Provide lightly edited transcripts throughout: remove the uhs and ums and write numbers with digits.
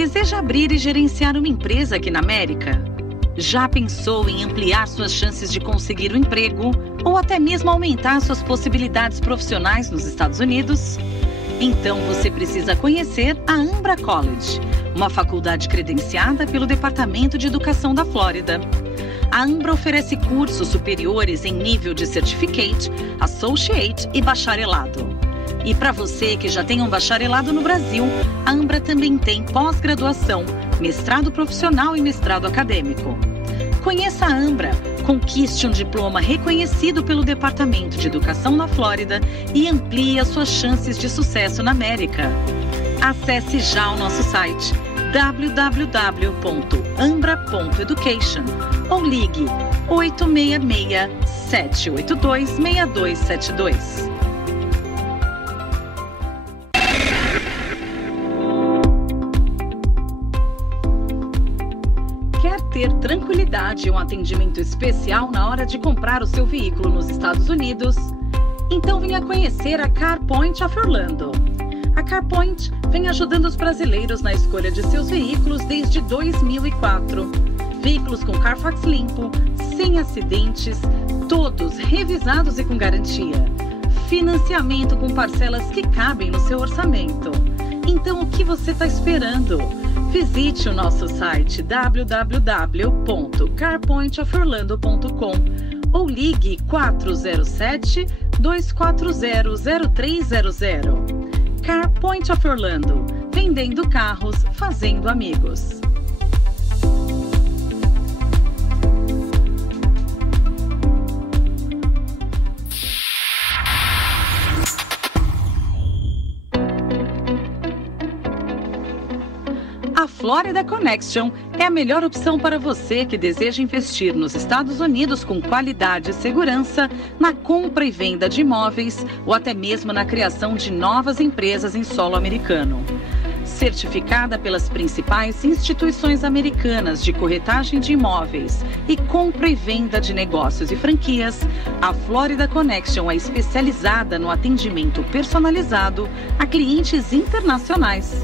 Deseja abrir e gerenciar uma empresa aqui na América? Já pensou em ampliar suas chances de conseguir um emprego ou até mesmo aumentar suas possibilidades profissionais nos Estados Unidos? Então você precisa conhecer a Ambra College, uma faculdade credenciada pelo Departamento de Educação da Flórida. A Ambra oferece cursos superiores em nível de Certificate, Associate e Bacharelado. E para você que já tem um bacharelado no Brasil, a Ambra também tem pós-graduação, mestrado profissional e mestrado acadêmico. Conheça a Ambra, conquiste um diploma reconhecido pelo Departamento de Educação na Flórida e amplie as suas chances de sucesso na América. Acesse já o nosso site www.ambra.education ou ligue 866-782-6272. Ter tranquilidade e um atendimento especial na hora de comprar o seu veículo nos Estados Unidos? Então venha conhecer a CarPoint of Orlando. A CarPoint vem ajudando os brasileiros na escolha de seus veículos desde 2004. Veículos com Carfax limpo, sem acidentes, todos revisados e com garantia. Financiamento com parcelas que cabem no seu orçamento. Então o que você está esperando? Visite o nosso site www.carpointoforlando.com ou ligue 407-240-0300. CarPoint of Orlando, vendendo carros, fazendo amigos. A Florida Connection é a melhor opção para você que deseja investir nos Estados Unidos com qualidade e segurança, na compra e venda de imóveis ou até mesmo na criação de novas empresas em solo americano. Certificada pelas principais instituições americanas de corretagem de imóveis e compra e venda de negócios e franquias, a Florida Connection é especializada no atendimento personalizado a clientes internacionais.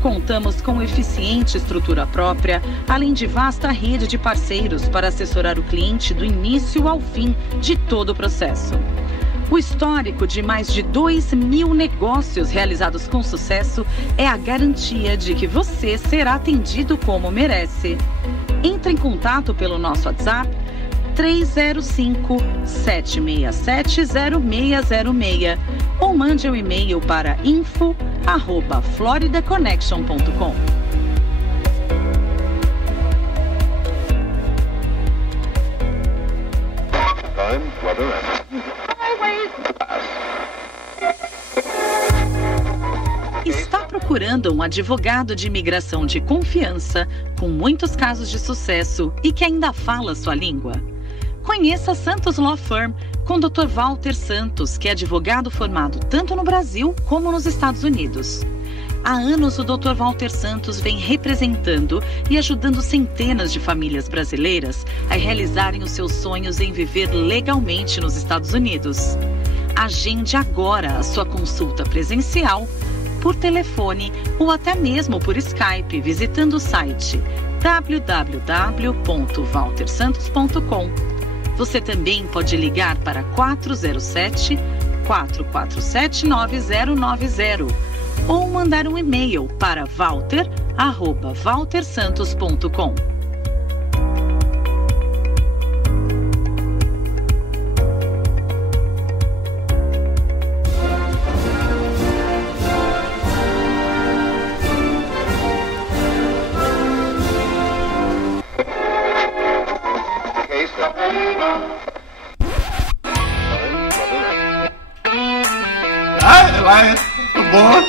Contamos com eficiente estrutura própria, além de vasta rede de parceiros para assessorar o cliente do início ao fim de todo o processo. O histórico de mais de 2.000 negócios realizados com sucesso é a garantia de que você será atendido como merece. Entre em contato pelo nosso WhatsApp 305-767-0606 ou mande um e-mail para info@floridaconnection.com. Está procurando um advogado de imigração de confiança, com muitos casos de sucesso e que ainda fala sua língua? Conheça Santos Law Firm com Dr. Walter Santos, que é advogado formado tanto no Brasil como nos Estados Unidos. Há anos, o Dr. Walter Santos vem representando e ajudando centenas de famílias brasileiras a realizarem os seus sonhos em viver legalmente nos Estados Unidos. Agende agora a sua consulta presencial, por telefone ou até mesmo por Skype, visitando o site www.waltersantos.com. Você também pode ligar para 407-447-9090 ou mandar um e-mail para walter@waltersantos.com. Vai, tá bom.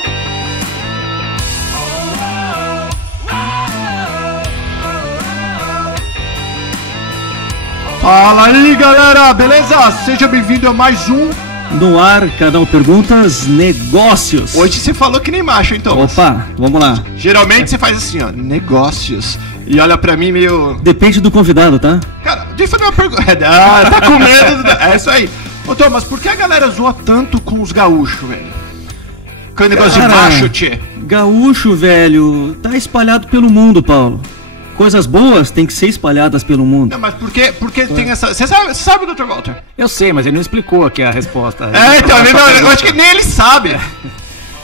Fala aí, galera, beleza? Seja bem-vindo a mais um No Ar, canal Perguntas Negócios. Hoje você falou que nem macho, então. Opa, vamos lá. Geralmente você faz assim, ó, negócios. E olha pra mim meio... Depende do convidado, tá? Cara, deixa eu fazer uma pergunta. Ah, tá com medo? É isso aí. Ô, Thomas, por que a galera zoa tanto com os gaúchos, velho? Com o negócio de macho, tchê? Gaúcho, velho, tá espalhado pelo mundo, Paulo. Coisas boas têm que ser espalhadas pelo mundo. Não, mas por que tem essa... Você sabe, Dr. Walter? Eu sei, mas ele não explicou aqui a resposta. Então, eu acho que nem ele sabe.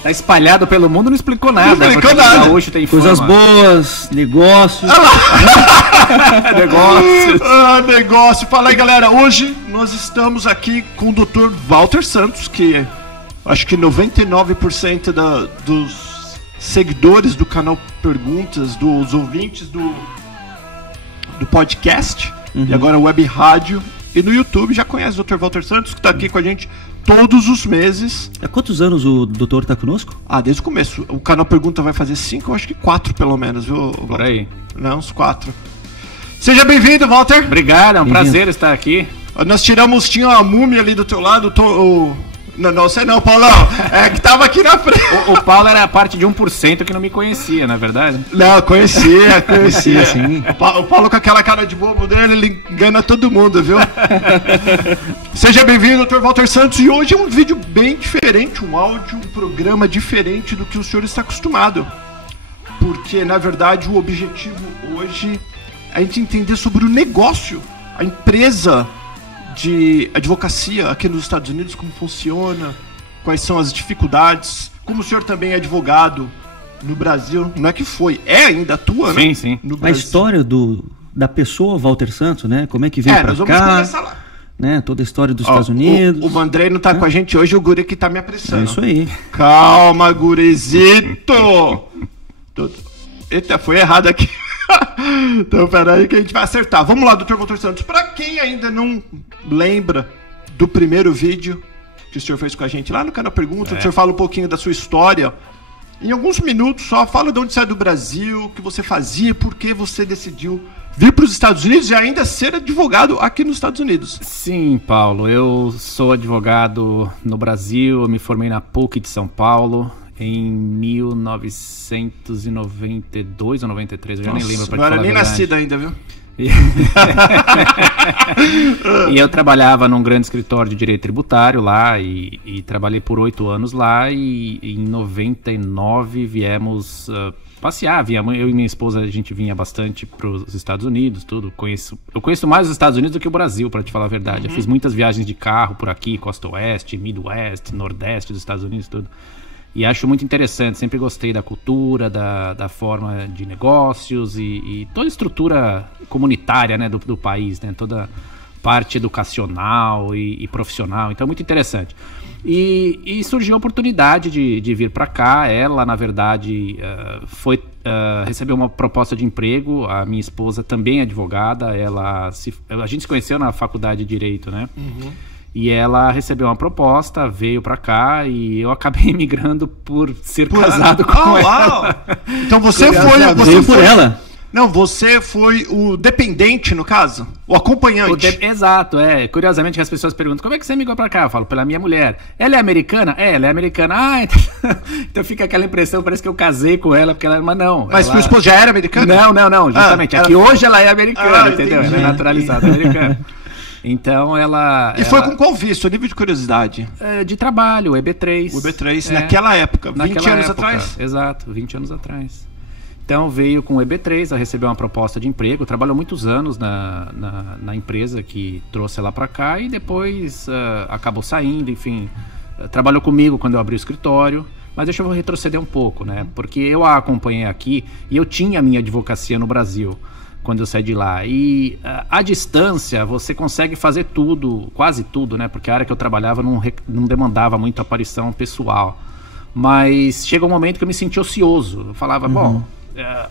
Tá espalhado pelo mundo, não explicou nada. Não explicou nada. Gaúcho tem coisas boas, negócios. Negócios. Negócio. Fala aí, galera. Hoje nós estamos aqui com o Dr. Walter Santos, que acho que 99% dos seguidores do canal Perguntas, dos ouvintes do podcast, e agora web rádio e no YouTube já conhece o Dr. Walter Santos, que está aqui com a gente todos os meses. Há quantos anos o doutor está conosco? Desde o começo. O canal Pergunta vai fazer 5, eu acho que 4 pelo menos, viu? Por aí. Não, uns 4. Seja bem-vindo, Walter. Obrigado, é um prazer estar aqui. Nós tinha uma múmia ali do teu lado, Não sei não, Paulão. É que tava aqui na frente. O Paulo era a parte de 1% que não me conhecia, não é verdade? Não, conhecia, sim. O Paulo com aquela cara de bobo dele, ele engana todo mundo, viu? Seja bem-vindo, Dr. Walter Santos. E hoje é um vídeo bem diferente, um áudio, um programa diferente do que o senhor está acostumado. Porque, na verdade, o objetivo hoje é a gente entender sobre o negócio, a empresa de advocacia aqui nos Estados Unidos, como funciona, quais são as dificuldades, como o senhor também é advogado no Brasil, não é que foi, é ainda atua, né? Sim. No a história da pessoa Walter Santos, né? Como é que veio pra nós vamos cá, começar lá. Né? Toda a história dos Estados Unidos. O Vandrei não tá com a gente hoje, o guri que tá me apressando. É isso aí. Calma, gurizito! Eita, foi errado aqui. Então, peraí que a gente vai acertar. Vamos lá, Dr. Walter Santos. Pra quem ainda não lembra do primeiro vídeo que o senhor fez com a gente lá no canal Pergunta, o senhor fala um pouquinho da sua história. Em alguns minutos só, fala de onde sai do Brasil, o que você fazia, por que você decidiu vir para os Estados Unidos e ainda ser advogado aqui nos Estados Unidos. Sim, Paulo. Eu sou advogado no Brasil, eu me formei na PUC de São Paulo em 1992 ou 93, eu já nem lembro pra te falar a verdade. Não era nem nascido ainda, viu? E eu trabalhava num grande escritório de direito tributário lá e trabalhei por 8 anos lá e em 99 viemos passear, eu e minha esposa, a gente vinha bastante para os Estados Unidos, tudo. Eu conheço mais os Estados Unidos do que o Brasil, para te falar a verdade. Eu fiz muitas viagens de carro por aqui, Costa Oeste, Midwest, Nordeste dos Estados Unidos, tudo. E acho muito interessante, sempre gostei da cultura, da forma de negócios e toda a estrutura comunitária, né, do país, né, toda parte educacional e profissional, então é muito interessante. E surgiu a oportunidade de vir para cá. Ela, na verdade, recebeu uma proposta de emprego. A minha esposa também é advogada, a gente se conheceu na faculdade de Direito, né? Uhum. E ela recebeu uma proposta, veio pra cá e eu acabei migrando por ser casado com ela. Então você foi ela? Não, você foi o dependente, no caso? O acompanhante? Exato, Curiosamente, as pessoas perguntam, como é que você migrou pra cá? Eu falo, pela minha mulher. Ela é americana? Ela é americana. Então fica aquela impressão, parece que eu casei com ela, porque ela... Mas não. Mas sua esposa já era americana? Não, justamente. Aqui hoje ela é americana, entendeu? Ela é naturalizada americana. Então ela... E foi com qual visto? A nível de curiosidade? De trabalho, o EB3. O EB3, naquela época, 20 anos atrás? Exato, 20 anos atrás. Então veio com o EB3, ela recebeu uma proposta de emprego, trabalhou muitos anos na empresa que trouxe ela para cá e depois acabou saindo, enfim. Trabalhou comigo quando eu abri o escritório. Mas deixa eu retroceder um pouco, né? Porque eu a acompanhei aqui e eu tinha a minha advocacia no Brasil quando eu saí de lá. E à distância você consegue fazer tudo, quase tudo, né? Porque a área que eu trabalhava não demandava muita aparição pessoal. Mas chegou um momento que eu me senti ocioso. Eu falava, bom,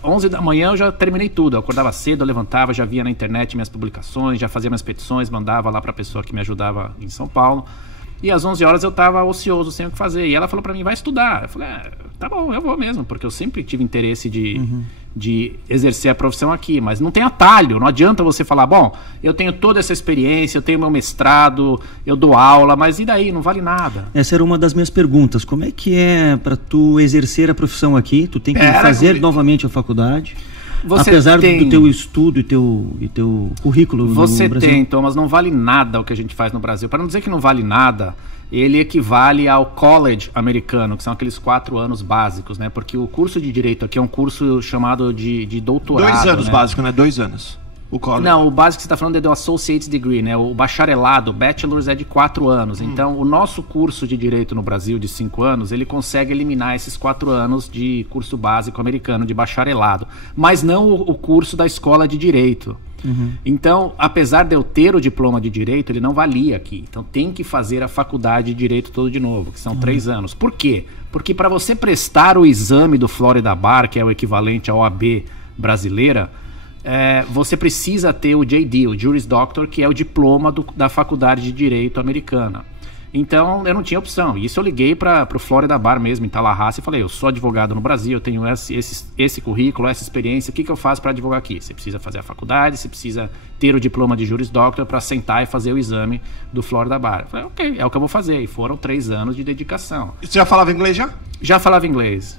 11 da manhã eu já terminei tudo. Eu acordava cedo, eu levantava, já via na internet minhas publicações, já fazia minhas petições, mandava lá para a pessoa que me ajudava em São Paulo. E às 11 horas eu tava ocioso, sem o que fazer. E ela falou pra mim, vai estudar. Eu falei, tá bom, eu vou mesmo. Porque eu sempre tive interesse de exercer a profissão aqui. Mas não tem atalho, não adianta você falar, bom, eu tenho toda essa experiência, eu tenho meu mestrado, eu dou aula, mas e daí? Não vale nada. Essa era uma das minhas perguntas. Como é que é pra tu exercer a profissão aqui? Tu tem que fazer novamente a faculdade? Apesar do teu estudo e teu currículo no Brasil. Você tem, Thomas, não vale nada o que a gente faz no Brasil. Para não dizer que não vale nada, ele equivale ao college americano, que são aqueles 4 anos básicos, né? Porque o curso de Direito aqui é um curso chamado de doutorado. 2 anos né? básico, né? 2 anos. O college. Não, o básico que você está falando é do Associate's Degree, né? O bacharelado, o bachelor's é de 4 anos. Então, o nosso curso de Direito no Brasil, de 5 anos, ele consegue eliminar esses 4 anos de curso básico americano, de bacharelado. Mas não o curso da escola de Direito. Então, apesar de eu ter o diploma de Direito, ele não valia aqui. Então, tem que fazer a faculdade de Direito todo de novo, que são 3 anos. Por quê? Porque para você prestar o exame do Florida Bar, que é o equivalente à OAB brasileira, você precisa ter o JD, o Juris Doctor, que é o diploma da Faculdade de Direito americana. Então, eu não tinha opção. Isso eu liguei para o Florida Bar mesmo, em Tallahassee, e falei, eu sou advogado no Brasil, eu tenho esse currículo, essa experiência, o que eu faço para advogar aqui? Você precisa fazer a faculdade, você precisa ter o diploma de Juris Doctor para sentar e fazer o exame do Florida Bar. Eu falei, ok, é o que eu vou fazer. E foram 3 anos de dedicação. Você já falava inglês já? Já falava inglês.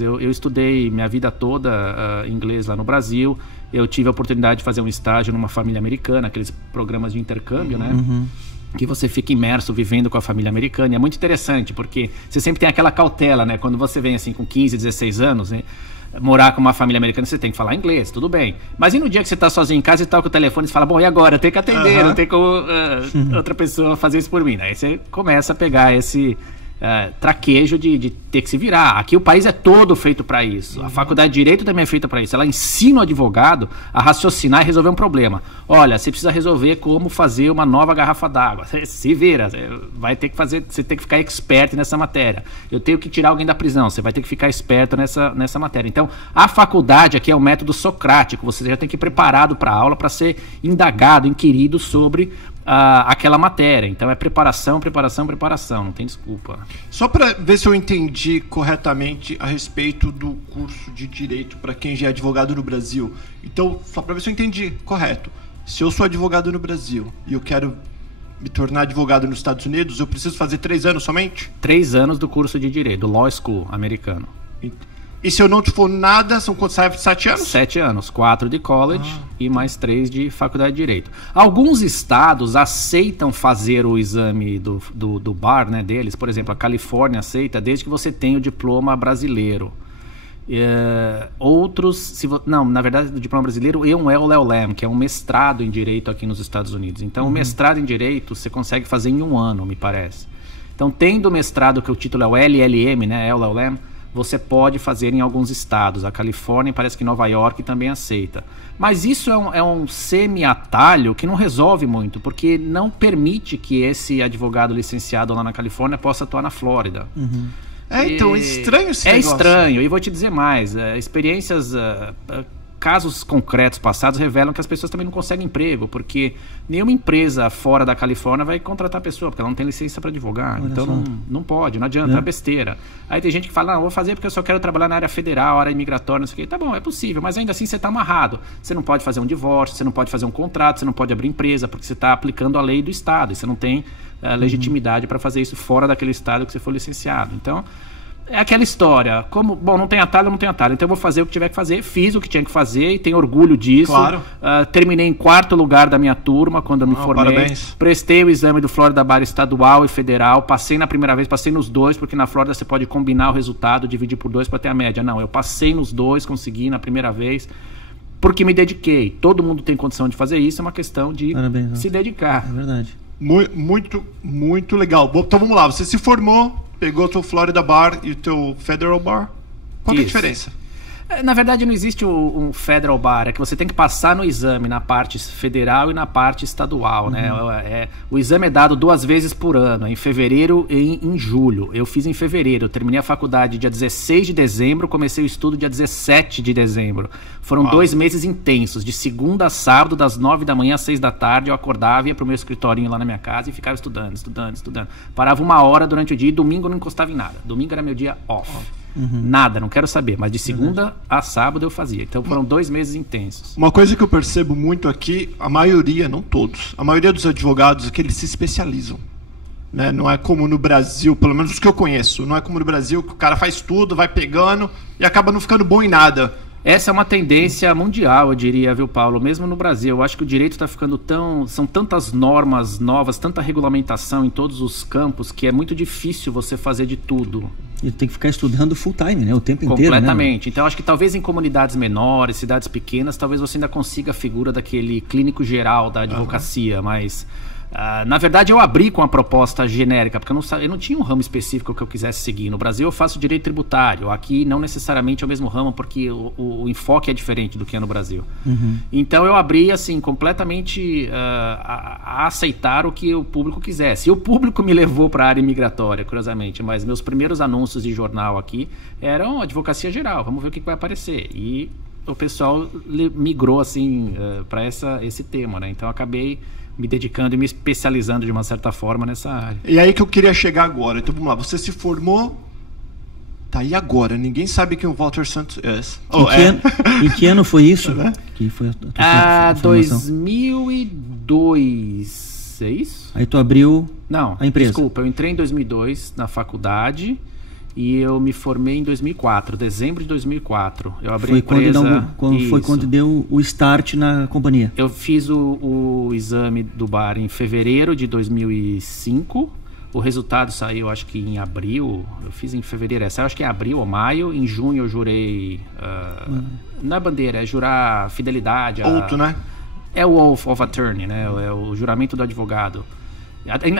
Eu estudei minha vida toda inglês lá no Brasil. Eu tive a oportunidade de fazer um estágio numa família americana, aqueles programas de intercâmbio, né? Que você fica imerso vivendo com a família americana. E é muito interessante, porque você sempre tem aquela cautela, né? Quando você vem assim com 15, 16 anos, né? Morar com uma família americana, você tem que falar inglês, tudo bem. Mas e no dia que você tá sozinho em casa e tá com o telefone, você fala, bom, e agora? Eu tenho que atender, não tem como outra pessoa fazer isso por mim. Aí você começa a pegar esse traquejo de ter que se virar. Aqui o país é todo feito para isso. A faculdade de Direito também é feita para isso. Ela ensina o advogado a raciocinar e resolver um problema. Olha, você precisa resolver como fazer uma nova garrafa d'água. Se vira, você tem que ficar expert nessa matéria. Eu tenho que tirar alguém da prisão, você vai ter que ficar esperto nessa matéria. Então, a faculdade aqui é um método socrático. Você já tem que ir preparado para a aula, para ser indagado, inquirido sobre aquela matéria. Então é preparação, não tem desculpa. Só para ver se eu entendi corretamente a respeito do curso de Direito para quem já é advogado no Brasil. Então, só para ver se eu entendi correto. Se eu sou advogado no Brasil e eu quero me tornar advogado nos Estados Unidos, eu preciso fazer 3 anos somente? 3 anos do curso de Direito, do Law School americano. E se eu não for nada, são quantos? 7 anos? 7 anos, 4 de college e mais 3 de faculdade de Direito. Alguns estados aceitam fazer o exame do bar, né, deles. Por exemplo, a Califórnia aceita desde que você tenha o diploma brasileiro. Outros, não, na verdade o diploma brasileiro é um LLM, que é um mestrado em Direito aqui nos Estados Unidos. Então o mestrado em Direito você consegue fazer em 1 ano, me parece. Então tendo o mestrado, que o título é o LLM, né, LLM, você pode fazer em alguns estados. A Califórnia, parece que Nova York também aceita. Mas isso é um semi-atalho que não resolve muito, porque não permite que esse advogado licenciado lá na Califórnia possa atuar na Flórida. Então, é estranho esse negócio. É estranho, e vou te dizer mais. Experiências... casos concretos passados revelam que as pessoas também não conseguem emprego, porque nenhuma empresa fora da Califórnia vai contratar a pessoa, porque ela não tem licença para advogar. Olha, então não pode, não adianta, é besteira. Aí tem gente que fala, não, vou fazer porque eu só quero trabalhar na área federal, área imigratória, não sei o quê. Tá bom, é possível, mas ainda assim você está amarrado. Você não pode fazer um divórcio, você não pode fazer um contrato, você não pode abrir empresa, porque você está aplicando a lei do estado, e você não tem legitimidade para fazer isso fora daquele estado que você for licenciado. Então... é aquela história, bom, não tem atalho, então eu vou fazer o que tiver que fazer. Fiz o que tinha que fazer e tenho orgulho disso. Claro. Terminei em 4º lugar da minha turma quando eu me formei. Parabéns. Prestei o exame do Florida Bar estadual e federal. Passei na primeira vez, passei nos 2, porque na Flórida você pode combinar o resultado, dividir por 2 para ter a média. Não, eu passei nos 2, consegui na primeira vez, porque me dediquei. Todo mundo tem condição de fazer isso, é uma questão de se dedicar. É verdade. Muito, muito legal. Bom, então vamos lá, você se formou, pegou o teu Florida Bar e o teu Federal Bar. Qual é a diferença? Na verdade não existe um Federal Bar, é que você tem que passar no exame na parte federal e na parte estadual, né? O exame é dado 2 vezes por ano, em fevereiro e em julho. Eu fiz em fevereiro, eu terminei a faculdade dia 16 de dezembro, comecei o estudo dia 17 de dezembro. Foram 2 meses intensos, de segunda a sábado, das 9 da manhã às 6 da tarde, eu acordava, ia pro meu escritorinho lá na minha casa e ficava estudando. Parava 1 hora durante o dia e domingo eu não encostava em nada. Domingo era meu dia off. Nada, não quero saber, mas de segunda a sábado eu fazia. Então foram 2 meses intensos. Uma coisa que eu percebo muito aqui, a maioria, não todos, a maioria dos advogados é que eles se especializam, né? Não é como no Brasil, pelo menos os que eu conheço, não é como no Brasil que o cara faz tudo, vai pegando e acaba não ficando bom em nada. Essa é uma tendência mundial, eu diria, viu, Paulo? Mesmo no Brasil, eu acho que o direito está ficando são tantas normas novas, tanta regulamentação em todos os campos, que é muito difícil você fazer de tudo. Ele tem que ficar estudando full time, né? O tempo inteiro, Completamente. Né? Então, acho que talvez em comunidades menores, cidades pequenas, talvez você ainda consiga a figura daquele clínico geral da advocacia, mas... na verdade, eu abri com a proposta genérica, porque eu não tinha um ramo específico que eu quisesse seguir. No Brasil, eu faço direito tributário. Aqui, não necessariamente é o mesmo ramo, porque o enfoque é diferente do que é no Brasil. Então, eu abri, assim, completamente a aceitar o que o público quisesse. E o público me levou para a área imigratória, curiosamente. Mas meus primeiros anúncios de jornal aqui eram advocacia geral. Vamos ver o que vai aparecer. E o pessoal migrou, assim, para esse tema, né? Então, eu acabei me dedicando e me especializando de uma certa forma nessa área. E aí que eu queria chegar agora. Então vamos lá, você se formou, tá aí agora, ninguém sabe quem o Walter Santos é. Em que ano foi isso? Que foi a tua formação? 2002, é isso? Aí tu abriu a empresa. Desculpa, eu entrei em 2002 na faculdade e eu me formei em 2004, dezembro de 2004. Eu abri a empresa... Foi quando deu o start na companhia. Eu fiz o exame do bar em fevereiro de 2005. O resultado saiu, acho que em abril. Eu fiz em fevereiro, saiu acho que em abril ou maio. Em junho eu jurei... não é bandeira, é jurar fidelidade. Outro, né? É o Oath of Attorney, né? É o juramento do advogado.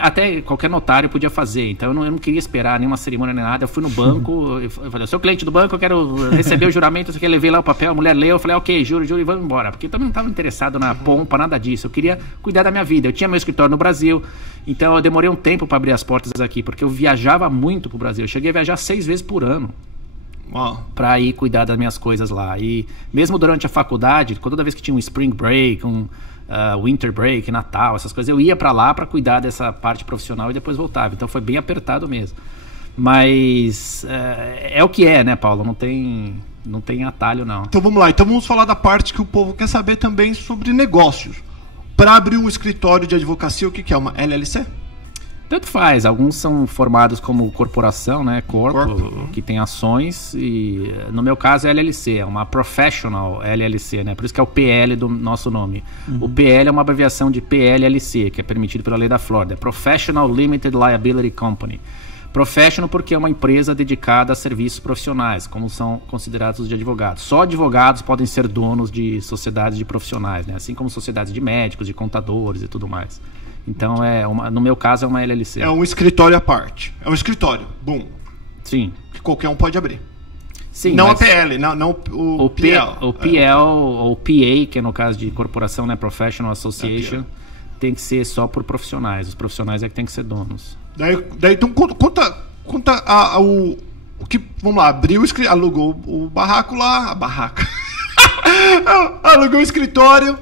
Até qualquer notário podia fazer. Então eu não queria esperar nenhuma cerimônia nem nada. Eu fui no banco, eu falei, eu sou cliente do banco, eu quero receber o juramento. Eu levei lá o papel, a mulher leu, eu falei, ok, juro e vamos embora. Porque eu também não estava interessado na pompa, nada disso. Eu queria cuidar da minha vida. Eu tinha meu escritório no Brasil, então eu demorei um tempo para abrir as portas aqui, porque eu viajava muito pro Brasil. Eu cheguei a viajar 6 vezes por ano. Para ir cuidar das minhas coisas lá. E mesmo durante a faculdade, toda vez que tinha um spring break, winter break, Natal, essas coisas, eu ia para lá para cuidar dessa parte profissional e depois voltava. Então foi bem apertado mesmo. Mas é o que é, né, Paulo? Não tem atalho, não. Então vamos lá. Então vamos falar da parte que o povo quer saber também sobre negócios. Para abrir um escritório de advocacia, o que é? Uma LLC? Tanto faz, alguns são formados como corporação, né, corpo. Que tem ações, e no meu caso é LLC, é uma Professional LLC, né, por isso que é o PL do nosso nome. O PL é uma abreviação de PLLC, que é permitido pela lei da Flórida, é Professional Limited Liability Company. Professional porque é uma empresa dedicada a serviços profissionais, como são considerados os de advogados. Só advogados podem ser donos de sociedades de profissionais, né, assim como sociedades de médicos, de contadores e tudo mais. Então, no meu caso, é uma LLC. É um escritório à parte. É um escritório. Bom. Sim. Que qualquer um pode abrir. Sim. Não a PL, não o PL. O PL, ou PA, que é no caso de corporação, né, Professional Association, tem que ser só por profissionais. Os profissionais é que tem que ser donos. Daí então, conta o que... Vamos lá, alugou o barraco lá, a barraca. Alugou o escritório,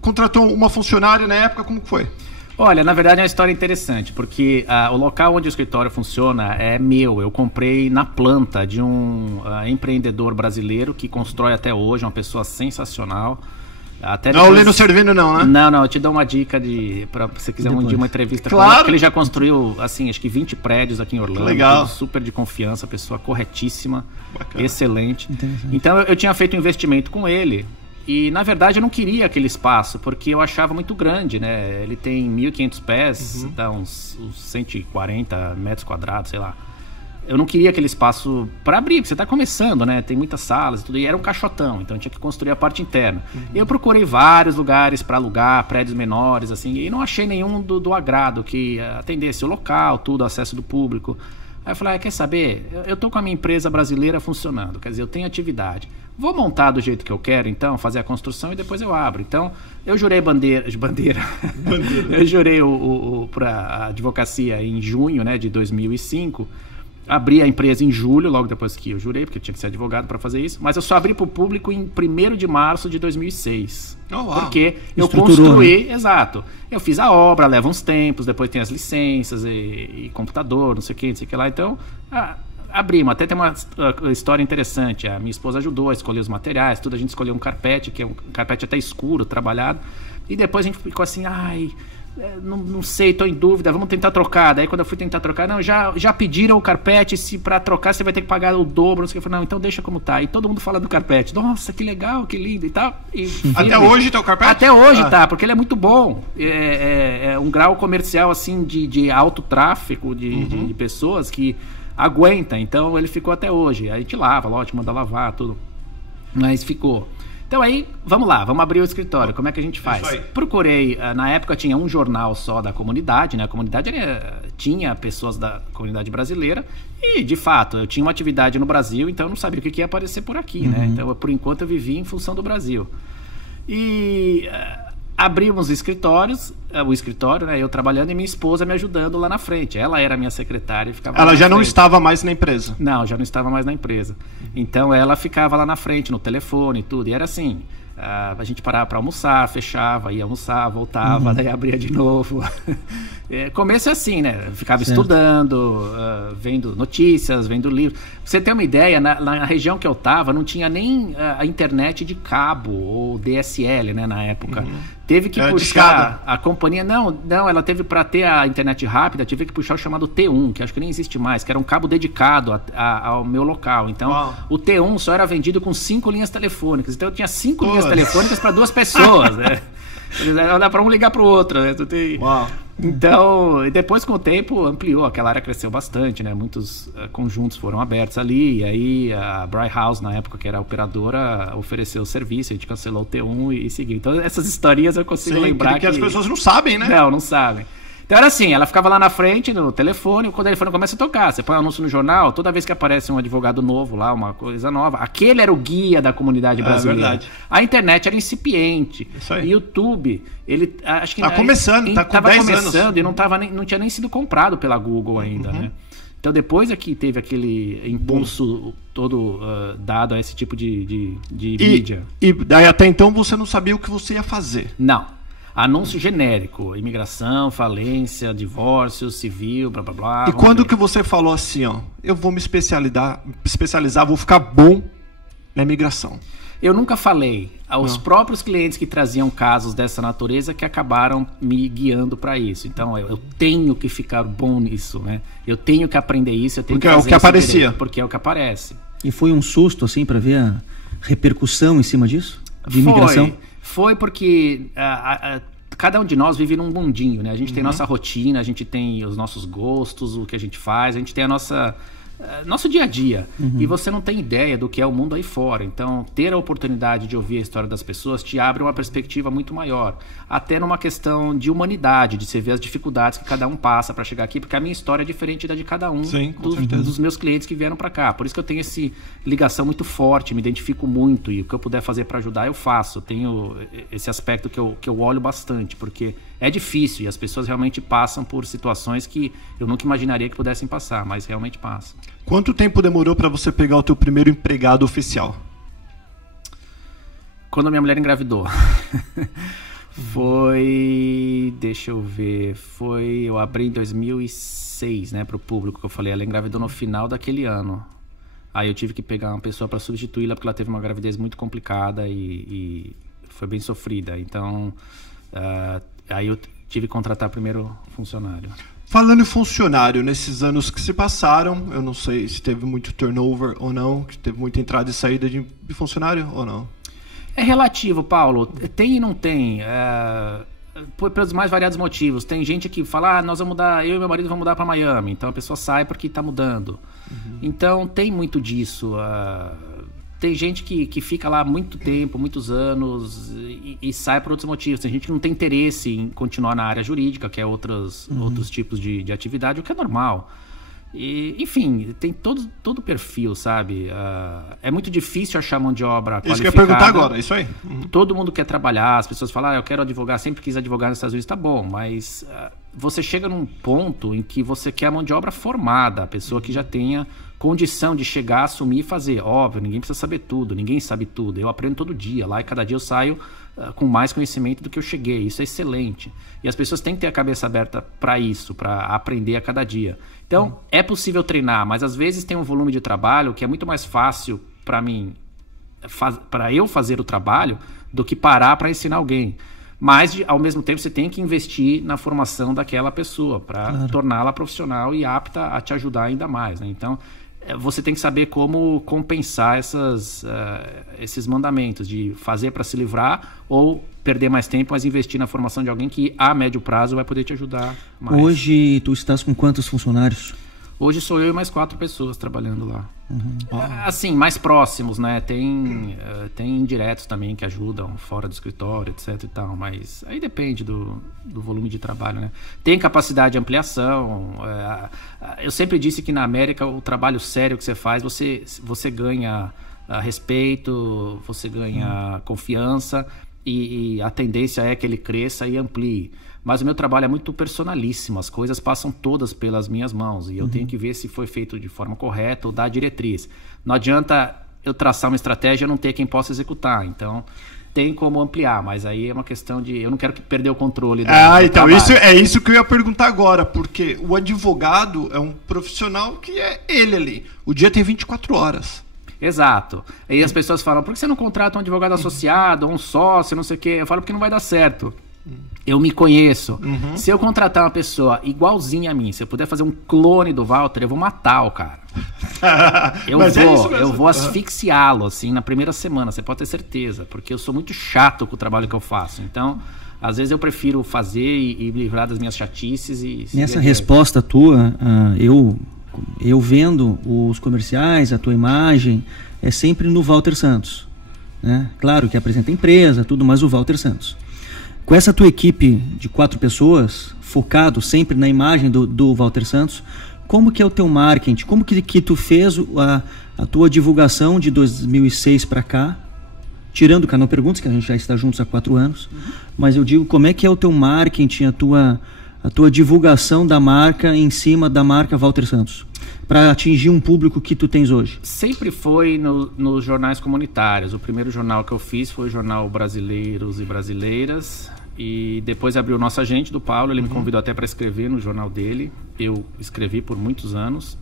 contratou uma funcionária na época, como que foi? Olha, na verdade é uma história interessante, porque o local onde o escritório funciona é meu. Eu comprei na planta de um empreendedor brasileiro que constrói até hoje, uma pessoa sensacional. Até não, o Leno Servino não, né? Não, eu te dou uma dica pra você quiser um dia uma entrevista claro. Com ele, porque ele já construiu, assim, acho que 20 prédios aqui em Orlando. Legal. Super de confiança, pessoa corretíssima, bacana. Excelente. Então eu tinha feito um investimento com ele. E, na verdade, eu não queria aquele espaço, porque eu achava muito grande, né? Ele tem 1.500 pés, dá uns 140 metros quadrados, sei lá. Eu não queria aquele espaço para abrir, porque você está começando, né? Tem muitas salas e tudo, e era um caixotão, então eu tinha que construir a parte interna. Eu procurei vários lugares para alugar, prédios menores, assim, e não achei nenhum do agrado que atendesse o local, tudo, acesso do público. Aí eu falei, quer saber? Eu tô com a minha empresa brasileira funcionando, quer dizer, eu tenho atividade. Vou montar do jeito que eu quero, então, fazer a construção e depois eu abro. Então, eu jurei bandeira. Eu jurei para a advocacia em junho, né, de 2005. Abri a empresa em julho, logo depois que eu jurei, porque eu tinha que ser advogado para fazer isso. Mas eu só abri para o público em 1º de março de 2006. Porque eu construí, exato. Eu fiz a obra, leva uns tempos, depois tem as licenças e computador, não sei o que lá. Então, abrimos. Até tem uma história interessante. A minha esposa ajudou a escolher os materiais, tudo. A gente escolheu um carpete, que é um carpete até escuro, trabalhado. E depois a gente ficou assim, não sei, tô em dúvida, vamos tentar trocar. Daí quando eu fui tentar trocar, não, já pediram o carpete, se pra trocar você vai ter que pagar o dobro, não sei o que. Eu falei, não, então deixa como tá. E todo mundo fala do carpete, nossa, que legal, que lindo e tal. E, até hoje tá o carpete? Até hoje tá, porque ele é muito bom. É um grau comercial, assim, de alto tráfego de pessoas que aguenta. Então ele ficou até hoje. A gente lava, lógico, manda lavar, tudo. Mas ficou. Então aí, vamos lá, vamos abrir o escritório. Como é que a gente faz? Procurei, na época tinha um jornal só da comunidade, né? A comunidade tinha pessoas da comunidade brasileira e, de fato, eu tinha uma atividade no Brasil, então eu não sabia o que ia aparecer por aqui, né? Então, por enquanto, eu vivia em função do Brasil. E abrimos o escritório, né? Eu trabalhando e minha esposa me ajudando lá na frente. Ela era minha secretária e ficava Ela lá já na não frente. estava mais na empresa? Não, já não estava mais na empresa. Então ela ficava lá na frente, no telefone e tudo. E era assim, a gente parava para almoçar, fechava, ia almoçar, voltava, daí abria de novo. Começo é assim, né? Eu ficava estudando, vendo notícias, vendo livros. Pra você ter uma ideia, na região que eu estava, não tinha nem a internet de cabo ou DSL, né, na época. Teve que puxar discada. a companhia. Não, ela teve para ter a internet rápida, teve que puxar o chamado T1, que acho que nem existe mais, que era um cabo dedicado ao meu local. Então, o T1 só era vendido com 5 linhas telefônicas. Então, eu tinha 5 linhas telefônicas para 2 pessoas, né? Dá para um ligar para o outro, né? Então, depois com o tempo ampliou, aquela área cresceu bastante, né? Muitos conjuntos foram abertos ali, e aí a Bright House, na época que era a operadora, ofereceu o serviço, a gente cancelou o T1 e seguiu. Então essas historinhas eu consigo lembrar que as pessoas não sabem, né? Não sabem. Então era assim, ela ficava lá na frente, no telefone, quando o telefone começa a tocar, você põe um anúncio no jornal, toda vez que aparece um advogado novo lá, uma coisa nova, aquele era o guia da comunidade brasileira. É verdade. A internet era incipiente. Isso aí. YouTube, ele acho que tá começando, tá com 10 anos. E não tinha nem sido comprado pela Google ainda, né? Então depois é que teve aquele impulso todo dado a esse tipo de mídia. E daí até então você não sabia o que você ia fazer? Não. Anúncio genérico, imigração, falência, divórcio, civil, blá blá blá. E quando que você falou assim, ó, eu vou me especializar, vou ficar bom na imigração? Eu nunca falei. Aos próprios clientes que traziam casos dessa natureza que acabaram me guiando para isso. Então eu tenho que ficar bom nisso, né? Eu tenho que aprender isso, eu tenho que fazer é o que aparecia. Direito, porque é o que aparece. E foi um susto assim para ver a repercussão em cima disso? De imigração? Foi porque cada um de nós vive num mundinho, né? A gente tem nossa rotina, a gente tem os nossos gostos, o que a gente faz, a gente tem a nosso dia a dia. E você não tem ideia do que é o mundo aí fora. Então, ter a oportunidade de ouvir a história das pessoas te abre uma perspectiva muito maior. Até numa questão de humanidade, de você ver as dificuldades que cada um passa para chegar aqui, porque a minha história é diferente da de cada um. Sim, dos meus clientes que vieram para cá. Por isso que eu tenho essa ligação muito forte, me identifico muito, e o que eu puder fazer para ajudar, eu faço. Eu tenho esse aspecto que eu olho bastante, porque é difícil e as pessoas realmente passam por situações que eu nunca imaginaria que pudessem passar, mas realmente passam. Quanto tempo demorou para você pegar o teu primeiro empregado oficial? Quando a minha mulher engravidou. Deixa eu ver, eu abri em 2006, né, para o público, que eu falei, ela engravidou no final daquele ano. Aí eu tive que pegar uma pessoa para substituí-la, porque ela teve uma gravidez muito complicada e foi bem sofrida. Então, aí eu tive que contratar primeiro funcionário. Falando em funcionário, nesses anos que se passaram, eu não sei se teve muito turnover ou não, que teve muita entrada e saída de funcionário ou não? É relativo, Paulo. Tem e não tem. Pelos mais variados motivos. Tem gente que fala, nós vamos mudar, eu e meu marido vamos mudar para Miami. Então a pessoa sai porque está mudando. Então tem muito disso. Tem gente que fica lá muito tempo, muitos anos, e sai por outros motivos. Tem gente que não tem interesse em continuar na área jurídica, que é outros tipos de atividade, o que é normal. E, enfim, tem todo o perfil, sabe? É muito difícil achar mão de obra qualificada. Isso que eu ia perguntar agora, isso aí. Todo mundo quer trabalhar, as pessoas falam, eu quero advogar, sempre quis advogar nos Estados Unidos, tá bom, mas você chega num ponto em que você quer a mão de obra formada, a pessoa que já tenha condição de chegar, assumir e fazer. Óbvio, ninguém precisa saber tudo, ninguém sabe tudo. Eu aprendo todo dia lá e cada dia eu saio com mais conhecimento do que eu cheguei. Isso é excelente. E as pessoas têm que ter a cabeça aberta para isso, para aprender a cada dia. Então, é possível treinar, mas às vezes tem um volume de trabalho que é muito mais fácil para mim, para eu fazer o trabalho, do que parar para ensinar alguém. Mas, ao mesmo tempo, você tem que investir na formação daquela pessoa para torná-la profissional e apta a te ajudar ainda mais, né? Então, você tem que saber como compensar esses mandamentos de fazer para se livrar ou perder mais tempo, mas investir na formação de alguém que a médio prazo vai poder te ajudar mais. Hoje tu estás com quantos funcionários? Hoje sou eu e mais 4 pessoas trabalhando lá. Assim, mais próximos, né? Tem indiretos também que ajudam fora do escritório, etc e tal, mas aí depende do volume de trabalho, né? Tem capacidade de ampliação. Eu sempre disse que na América o trabalho sério que você faz, você ganha respeito, você ganha confiança e a tendência é que ele cresça e amplie. Mas o meu trabalho é muito personalíssimo, as coisas passam todas pelas minhas mãos e eu tenho que ver se foi feito de forma correta ou dar diretriz. Não adianta eu traçar uma estratégia e não ter quem possa executar, então tem como ampliar, mas aí é uma questão de... eu não quero perder o controle do então trabalho. isso que eu ia perguntar agora, porque o advogado é um profissional que é ele ali, o dia tem 24 horas. Exato. E as pessoas falam, por que você não contrata um advogado associado, ou um sócio, não sei o quê? Eu falo, porque não vai dar certo. Eu me conheço. Se eu contratar uma pessoa igualzinha a mim, se eu puder fazer um clone do Walter, eu vou matar o cara. Eu vou asfixiá-lo, assim, na primeira semana, você pode ter certeza, porque eu sou muito chato com o trabalho que eu faço. Então, às vezes eu prefiro fazer e me livrar das minhas chatices e... Nessa resposta tua, eu vendo os comerciais, a tua imagem, é sempre no Walter Santos, né? Claro que apresenta a empresa, tudo, mas o Walter Santos. Com essa tua equipe de 4 pessoas, focado sempre na imagem do Walter Santos, como que é o teu marketing? Como que tu fez a tua divulgação de 2006 para cá? Tirando o Canal Perguntas, que a gente já está juntos há 4 anos. Mas eu digo, como é que é o teu marketing, a tua divulgação da marca em cima da marca Walter Santos, para atingir um público que tu tens hoje? Sempre foi nos jornais comunitários. O primeiro jornal que eu fiz foi o jornal Brasileiros e Brasileiras, e depois abriu o Nosso Agente, do Paulo. Ele me convidou até para escrever no jornal dele. Eu escrevi por muitos anos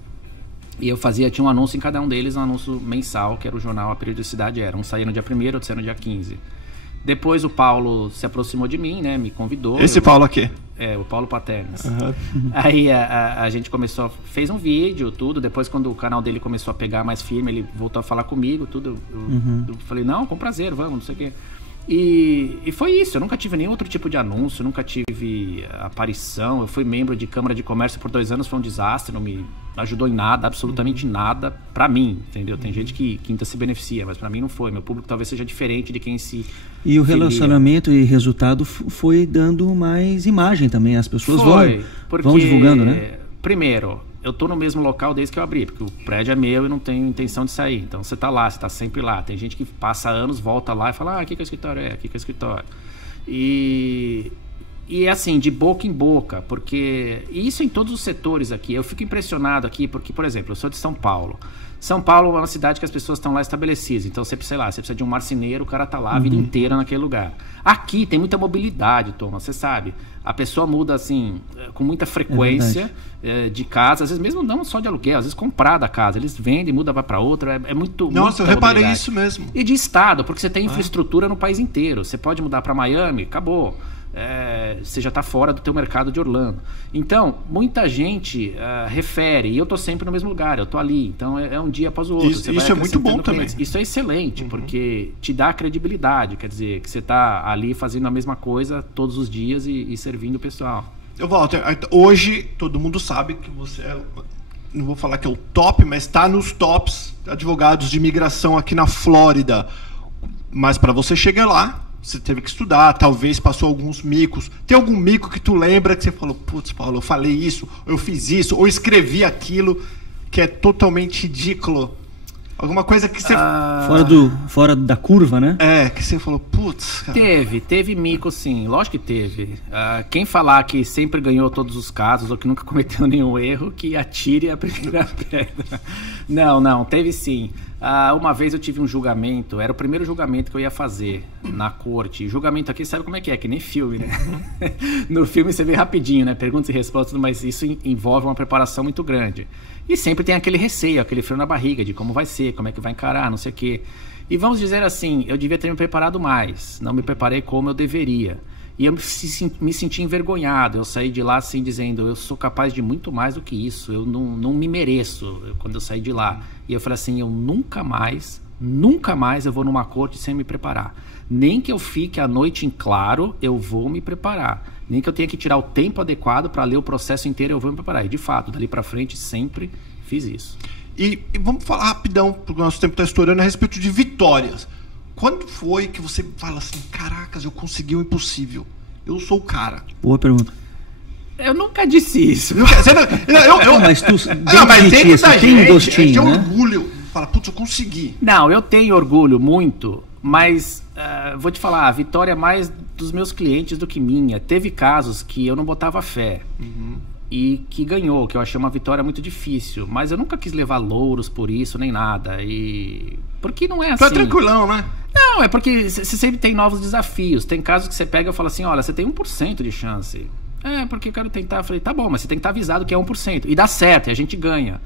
e eu tinha um anúncio em cada um deles, um anúncio mensal, que era o jornal, a periodicidade era, um saía no dia 1º, outro saía no dia 15. Depois o Paulo se aproximou de mim, né? Me convidou. Esse Paulo aqui? O Paulo Paternas. Aí a gente fez um vídeo, tudo. Depois, quando o canal dele começou a pegar mais firme, ele voltou a falar comigo, tudo. Eu falei, não, com prazer, vamos, não sei o quê. E foi isso, eu nunca tive nenhum outro tipo de anúncio, nunca tive aparição. Eu fui membro de Câmara de Comércio por 2 anos, foi um desastre, não me ajudou em nada, absolutamente nada pra mim, entendeu? Tem gente que ainda se beneficia, mas pra mim não foi. Meu público talvez seja diferente de quem se... E o relacionamento e resultado foi dando mais imagem também, as pessoas vão divulgando, né? Primeiro, eu tô no mesmo local desde que eu abri, porque o prédio é meu e não tenho intenção de sair. Então você tá lá, você tá sempre lá. Tem gente que passa anos, volta lá e fala, aqui que é o escritório, aqui que é o escritório. E assim, de boca em boca, porque... E isso em todos os setores aqui. Eu fico impressionado aqui, porque, por exemplo, eu sou de São Paulo. São Paulo é uma cidade que as pessoas estão lá estabelecidas. Então, você precisa de um marceneiro, o cara tá lá a vida inteira naquele lugar. Aqui tem muita mobilidade, Thomas, você sabe. A pessoa muda, assim, com muita frequência de casa. Às vezes mesmo não só de aluguel, às vezes comprar da casa. Eles vendem, muda, vai para outra. É muito... Nossa, eu reparei isso mesmo. E de estado, porque você tem infraestrutura no país inteiro. Você pode mudar para Miami, acabou. Você já está fora do teu mercado de Orlando. Então, muita gente refere, e eu estou sempre no mesmo lugar, eu estou ali. Então, é um dia após o outro. Isso é muito bom também. Isso é excelente, porque te dá credibilidade, quer dizer, que você está ali fazendo a mesma coisa todos os dias e servindo o pessoal. Walter, hoje todo mundo sabe que você não vou falar que é o top, mas está nos tops advogados de imigração aqui na Flórida. Mas para você chegar lá, você teve que estudar, talvez passou alguns micos. Tem algum mico que tu lembra que você falou, putz, Paulo, eu falei isso, eu fiz isso, ou escrevi aquilo que é totalmente ridículo? Alguma coisa que você... Fora da curva, né? Que você falou, putz, cara. Teve mico, sim, lógico que teve. Quem falar que sempre ganhou todos os casos ou que nunca cometeu nenhum erro, que atire a primeira pedra. Não, teve sim. Uma vez eu tive um julgamento, era o primeiro julgamento que eu ia fazer na corte. Julgamento aqui, sabe como é que nem filme, né? No filme você vê rapidinho, né? Perguntas e respostas, mas isso envolve uma preparação muito grande. E sempre tem aquele receio, aquele frio na barriga de como vai ser, como é que vai encarar, não sei o quê. E vamos dizer assim, eu devia ter me preparado mais, não me preparei como eu deveria. E eu me senti envergonhado. Eu saí de lá assim dizendo, eu sou capaz de muito mais do que isso. Eu não me mereço quando eu saí de lá. E eu falei assim, eu nunca mais eu vou numa corte sem me preparar. Nem que eu fique a noite em claro, eu vou me preparar. Nem que eu tenha que tirar o tempo adequado para ler o processo inteiro, eu vou me preparar. E de fato, dali para frente, sempre fiz isso. E vamos falar rapidão, porque o nosso tempo está estourando, a respeito de vitórias. Quando foi que você fala assim, caracas, eu consegui o impossível? Eu sou o cara. Boa pergunta. Eu nunca disse isso. Mas tu mas tem um gostinho, tem né? orgulho. Fala, putz, eu consegui. Não, eu tenho orgulho muito, mas vou te falar, a vitória é mais dos meus clientes do que minha. Teve casos que eu não botava fé. E que ganhou, que eu achei uma vitória muito difícil. Mas eu nunca quis levar louros por isso, nem nada. Porque não é assim. Tu é tranquilão, né? Não, é porque você sempre tem novos desafios. Tem casos que você pega e fala assim, olha, você tem 1% de chance. Porque eu quero tentar. Eu falei, tá bom, mas você tem que estar avisado que é 1%. E dá certo, e a gente ganha.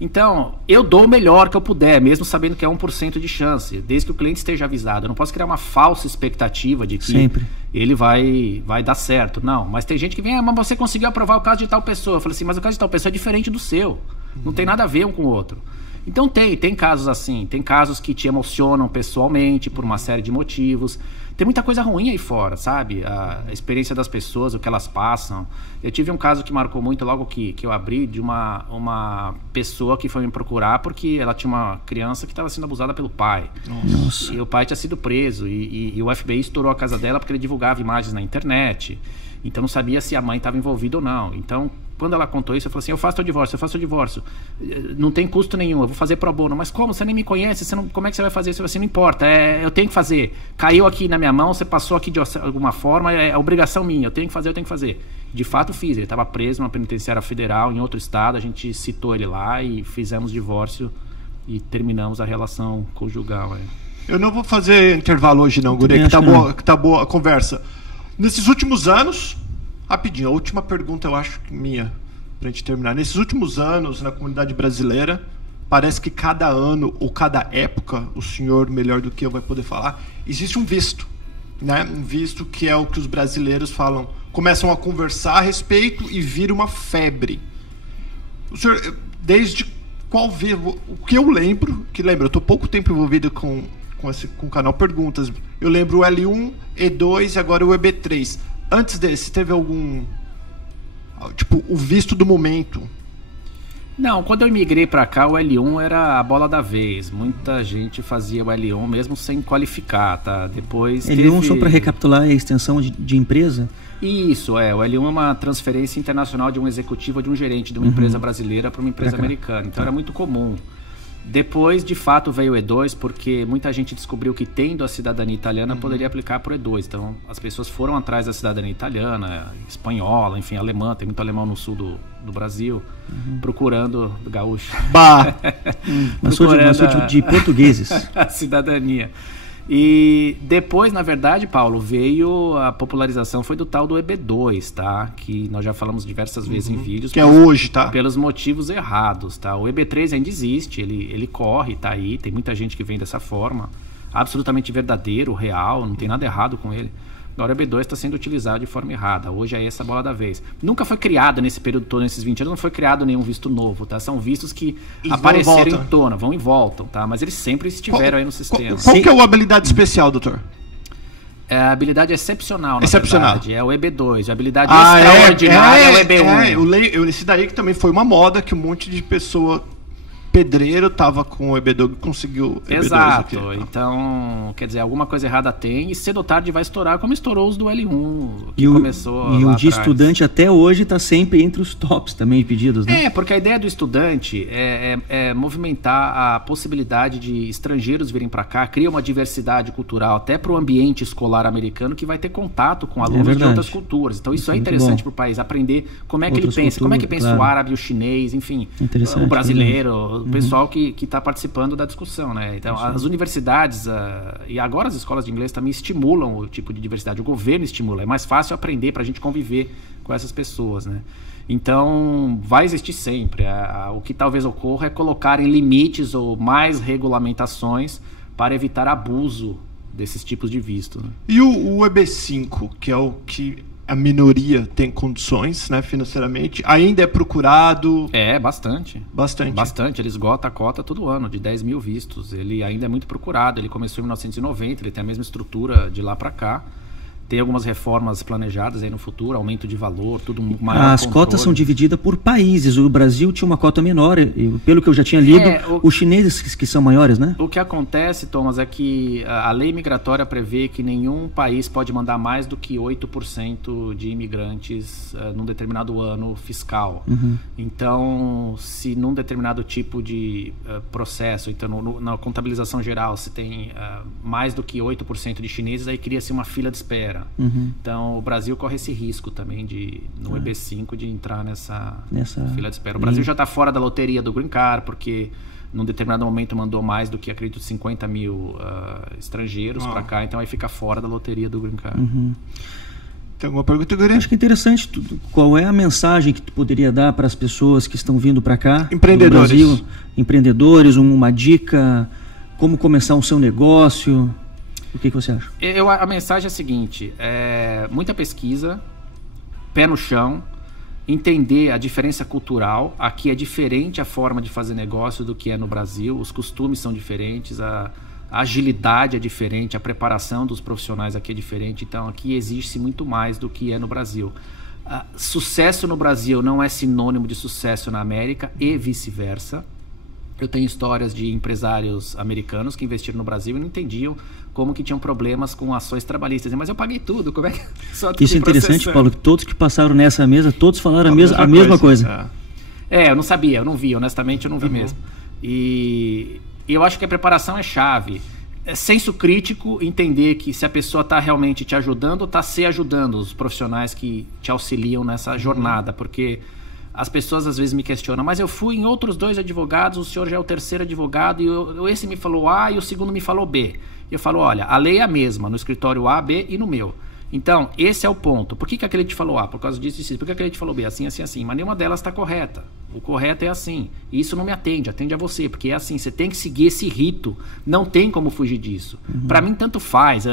Então, eu dou o melhor que eu puder, mesmo sabendo que é 1% de chance, desde que o cliente esteja avisado. Eu não posso criar uma falsa expectativa de que ele vai dar certo. Não, mas tem gente que vem, mas você conseguiu aprovar o caso de tal pessoa. Eu falei assim, mas o caso de tal pessoa é diferente do seu. Não tem nada a ver um com o outro. Então tem casos assim, tem casos que te emocionam pessoalmente por uma série de motivos. Tem muita coisa ruim aí fora, sabe? A experiência das pessoas, o que elas passam. Eu tive um caso que marcou muito logo que eu abri, de uma pessoa que foi me procurar porque ela tinha uma criança que estava sendo abusada pelo pai. Nossa. E o pai tinha sido preso e o FBI estourou a casa dela porque ele divulgava imagens na internet. Então não sabia se a mãe estava envolvida ou não. Então, quando ela contou isso, eu falei assim, eu faço o divórcio. Não tem custo nenhum, eu vou fazer pro bono. Mas como? Você nem me conhece, como é que você vai fazer isso? Assim, não importa, eu tenho que fazer. Caiu aqui na minha mão, você passou aqui de alguma forma, é obrigação minha, eu tenho que fazer. De fato fiz, ele estava preso numa penitenciária federal em outro estado, a gente citou ele lá e fizemos divórcio e terminamos a relação conjugal. Eu não vou fazer intervalo hoje não, Guri, que tá boa a conversa. Nesses últimos anos, rapidinho, a última pergunta eu acho minha, pra gente terminar. Nesses últimos anos, na comunidade brasileira, parece que cada ano ou cada época, o senhor melhor do que eu vai poder falar, existe um visto, né? Um visto que é o que os brasileiros falam, começam a conversar a respeito e vira uma febre. O senhor, desde qual o que eu lembro, eu tô pouco tempo envolvido com o canal Perguntas, eu lembro o L1, E2 e agora o EB3. Antes desse, teve algum, tipo, o visto do momento? Não, quando eu migrei para cá, o L1 era a bola da vez. Muita gente fazia o L1 mesmo sem qualificar, tá? Depois L1, só para recapitular, é a extensão de empresa? Isso, o L1 é uma transferência internacional de um executivo ou de um gerente de uma empresa brasileira para uma empresa americana. Então era muito comum. Depois, de fato, veio o E2, porque muita gente descobriu que, tendo a cidadania italiana, poderia aplicar para o E2. Então, as pessoas foram atrás da cidadania italiana, espanhola, enfim, alemã. Tem muito alemão no sul do Brasil, procurando, gaúcho. Bah! Mas sou de portugueses. A cidadania. E depois, na verdade, Paulo, veio a popularização, foi do tal do EB2, tá? Que nós já falamos diversas vezes em vídeos. Que é hoje, tá? Pelos motivos errados, tá? O EB3 ainda existe, ele corre, tá aí, tem muita gente que vem dessa forma. Absolutamente verdadeiro, real, não tem nada errado com ele. Agora o EB2 está sendo utilizado de forma errada. Hoje é essa a bola da vez. Nunca foi criado nesse período todo, nesses 20 anos, não foi criado nenhum visto novo, tá? São vistos que apareceram em tona, vão e voltam, tá? Mas eles sempre estiveram aí no sistema. Qual que é a habilidade especial, doutor? É a habilidade excepcional, na excepcional. Verdade. É o EB2. A habilidade extraordinária é o EB1. Esse daí que também foi uma moda, que um monte de pessoa... pedreiro tava com o EB2 e conseguiu EB2. Exato, aqui. Então, quer dizer, alguma coisa errada tem e cedo ou tarde vai estourar, como estourou os do L1, que começou E lá o de atrás. Estudante até hoje está sempre entre os tops também de pedidos, né? Porque a ideia do estudante é movimentar a possibilidade de estrangeiros virem para cá, cria uma diversidade cultural até para o ambiente escolar americano, que vai ter contato com alunos de outras culturas. Então isso é interessante para o país, aprender como é que ele pensa, como é que pensa o árabe, o chinês, enfim, o brasileiro, o pessoal que está participando da discussão, né? Então, as universidades e agora as escolas de inglês também estimulam o tipo de diversidade. O governo estimula. É mais fácil aprender para a gente conviver com essas pessoas, né? Então, vai existir sempre. O que talvez ocorra é colocarem limites ou mais regulamentações para evitar abuso desses tipos de visto. Né? E o EB5, que é o que a minoria tem condições, né, financeiramente, ainda é procurado? Bastante. Bastante. Ele esgota a cota todo ano, de 10 mil vistos. Ele ainda é muito procurado. Ele começou em 1990, ele tem a mesma estrutura de lá para cá. Tem algumas reformas planejadas aí no futuro, aumento de valor, tudo maior. As cotas são divididas por países. O Brasil tinha uma cota menor, e pelo que eu já tinha lido, os chineses que são maiores, né? O que acontece, Thomas, é que a lei migratória prevê que nenhum país pode mandar mais do que 8% de imigrantes num determinado ano fiscal. Então, se num determinado tipo de processo, então na contabilização geral, se tem mais do que 8% de chineses, aí cria-se uma fila de espera. Então o Brasil corre esse risco também no EB5 de entrar nessa fila de espera. O Brasil já está fora da loteria do Green Card, porque num determinado momento mandou mais do que, acredito, 50 mil estrangeiros para cá, então aí fica fora da loteria do Green Card. Tem alguma pergunta, Guri? Acho que é interessante. Qual é a mensagem que tu poderia dar para as pessoas que estão vindo para cá? Empreendedores. Do Brasil, empreendedores, uma dica, como começar o seu negócio. O que você acha? A mensagem é a seguinte, muita pesquisa, pé no chão, entender a diferença cultural. Aqui é diferente a forma de fazer negócio do que é no Brasil, os costumes são diferentes, a agilidade é diferente, a preparação dos profissionais aqui é diferente, então aqui existe muito mais do que é no Brasil. Sucesso no Brasil não é sinônimo de sucesso na América e vice-versa. Eu tenho histórias de empresários americanos que investiram no Brasil e não entendiam como que tinham problemas com ações trabalhistas. Mas eu paguei tudo, como é que... Isso é interessante, Paulo, que todos que passaram nessa mesa, todos falaram a mesma coisa. Eu não sabia, eu não vi, honestamente eu não vi mesmo. E eu acho que a preparação é chave. Senso crítico, entender que se a pessoa está realmente te ajudando ou está se ajudando, os profissionais que te auxiliam nessa jornada, porque... As pessoas às vezes me questionam, mas eu fui em outros 2 advogados, o senhor já é o 3º advogado, e esse me falou A e o segundo me falou B. E eu falo, olha, a lei é a mesma no escritório A, B e no meu. Então, esse é o ponto. Por que aquele te falou A? Por causa disso e disso. Por que aquele te falou B? Assim, assim, assim. Mas nenhuma delas está correta. O correto é assim. E isso não me atende a você, porque é assim, você tem que seguir esse rito. Não tem como fugir disso. Para mim, tanto faz.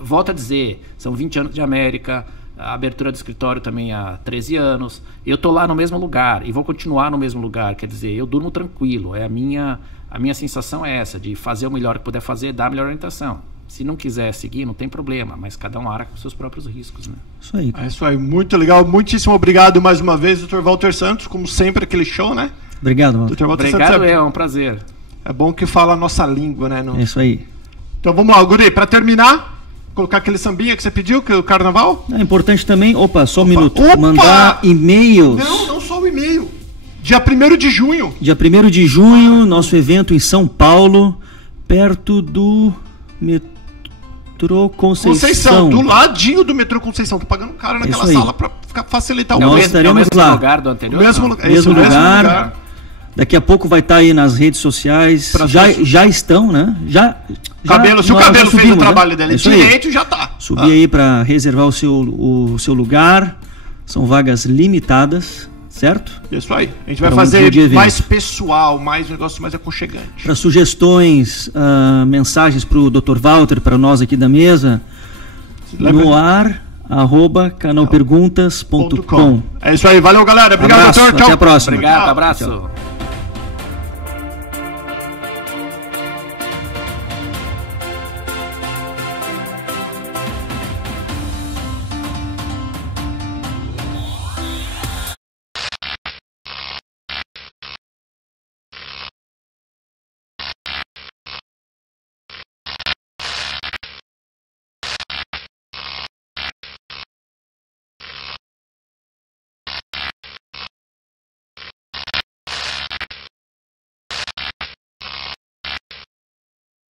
Volto a dizer, são 20 anos de América, a abertura do escritório também há 13 anos. Eu estou lá no mesmo lugar e vou continuar no mesmo lugar. Quer dizer, eu durmo tranquilo. A minha sensação é essa, de fazer o melhor que puder fazer, dar a melhor orientação. Se não quiser seguir, não tem problema, mas cada um arca com seus próprios riscos, né? Isso aí. É isso aí, muito legal. Muitíssimo obrigado mais uma vez, Dr. Walter Santos. Como sempre, aquele show, né? Obrigado, Walter. Obrigado, Santos, é um prazer. É bom que fala a nossa língua, né? É isso aí. Então vamos lá, Guri, para terminar... Colocar aquele sambinha que você pediu, que é o carnaval? É importante também, um minuto, mandar e-mails. Não só o e-mail. Dia 1º de junho. Dia 1º de junho, nosso evento em São Paulo, perto do metrô Conceição. Do ladinho do metrô Conceição. Tô pagando caro naquela sala para facilitar o Nós estaremos lá. Lugar do anterior? Mesmo lugar. Daqui a pouco vai estar aí nas redes sociais. Já estão, né? Se o cabelo fez o trabalho dele direito, já tá. Subir aí para reservar o seu lugar. São vagas limitadas, certo? Isso aí. A gente vai fazer mais pessoal, mais um negócio mais aconchegante. Para sugestões, mensagens para o Dr. Walter, para nós aqui da mesa, no ar, @canalperguntas.com. É isso aí. Valeu, galera. Obrigado, doutor. Tchau. Até a próxima. Obrigado, abraço. Tchau.